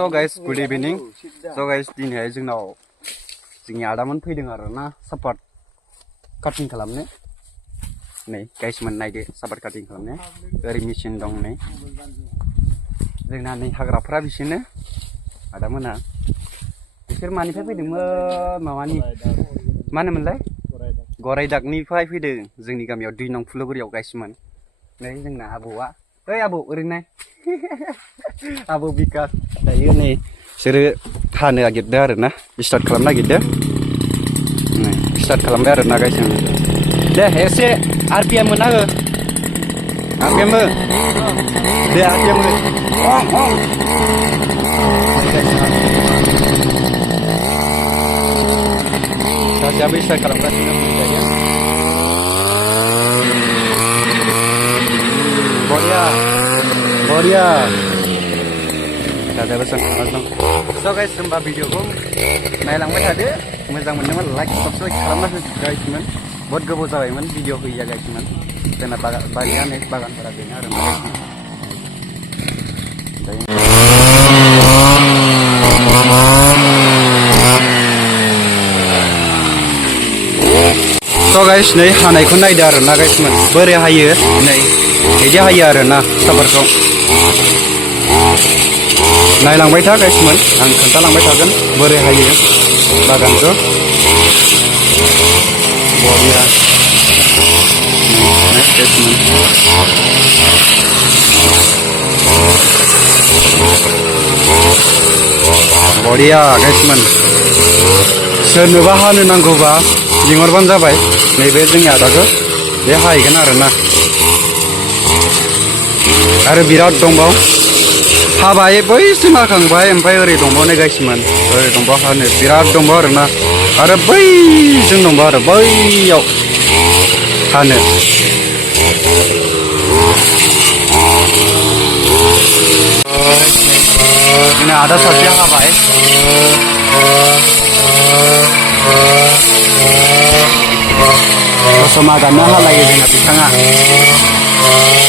So guys, good evening. So guys, दिनैहाय जोंनाव जोंनि आदामोन फैदों आरोना सापात काटिं खालामनो। नै गाइस मोन नायदो सापात काटिं खालामनो। ओरै मेचिन दं नै। जोंना नै हाग्राफोरा बिसोरनो आदामोना। बिसोर मानिफ्राय फैदोंमोन माबानि मा होनोमोनलाय? गरायदागनिफ्राय फैदों जोंनि गामियाव 2 नं फुलुगुरियाव गाइसमोन। नै जोंना आबौआ। ओइ आबौ ओरै नाय। आबौ बिकास दायो नै बिसोरो हानो नागिरदों आरोना स्टार्ट खालामनो नागिरदों। नै स्टार्ट खालामबाय आरोना गाइस जों। दे एसे आरपिएम मोना हो। आरपिएम हो। दे आरपिएम हो। सासेयाबो स्टार्ट खालामगासिनो दायो। बरिया बरिया दादाबो सानगासिनो दं। स' गाइस होमबा भिडिअखौ नायलांबाय थादो। मोजां मोनदोंमोन लाइक साबस्क्राइब खालामना हो गाइसमोन। बहुत गोबाव जाबायमोन भिडिअ होयैया गाइसमोन। जोंना बारिया नै बागानफोरा बेनो आरो स' गाइस नै हानायखौ नायदो आरोना गाइसमोन बोरै हायो नै बिदि हायो आरोना सापातखौ नायलांबाय था गाइसमोन आं खोन्थालांबाय थागोन बोरै हायो बागानखौ बरिया बरिया गाइसमोन सोरनोबा हानो नांगौबा लिंहरबानो जाबाय नैबे जोंनि आदाखौ बे हाहैगोन आरोना आरो बिराद दंबाव हाबाय बैसिम हाखांबाय ओमफ्राय ओरै दंबावनाय गाइसमोन ओरै दंबाव हानो बिराद दंबाव आरोना आरो बैजों दंबाव आरो बैयाव हानो जोंना आदा सासे हाबाय ससमा गानना हालायो जोंना बिथाङा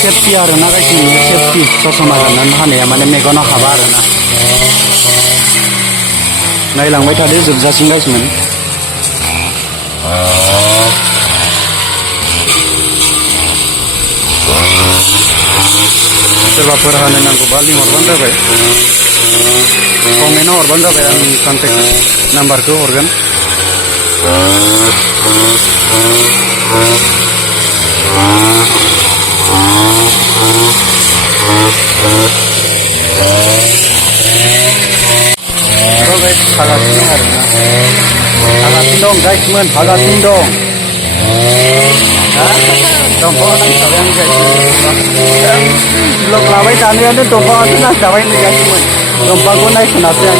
सेफटि आरोना गाइसमोन सेफटि ससमा गाननानै हानाया माने मेगनाव हाबा आरोना नायलांबाय थादो जोबजासिम गाइसमोन सोरबाफोर हानो नांगौबा लिंहरबानो जाबाय कमेन्टआव हरबानो जाबाय आं कन्टेक्ट नाम्बारखौ हरगोन हागासिनो आरोना हागासिनो दं गाइसमोन हागासिनो दं दंफाङा नांखाबाय आं गाइसमोन ब्लग लाबाय थानायानो दंफाङासो नांखाबाय नै गाइसमोन दंफांखौ नायसनासै आं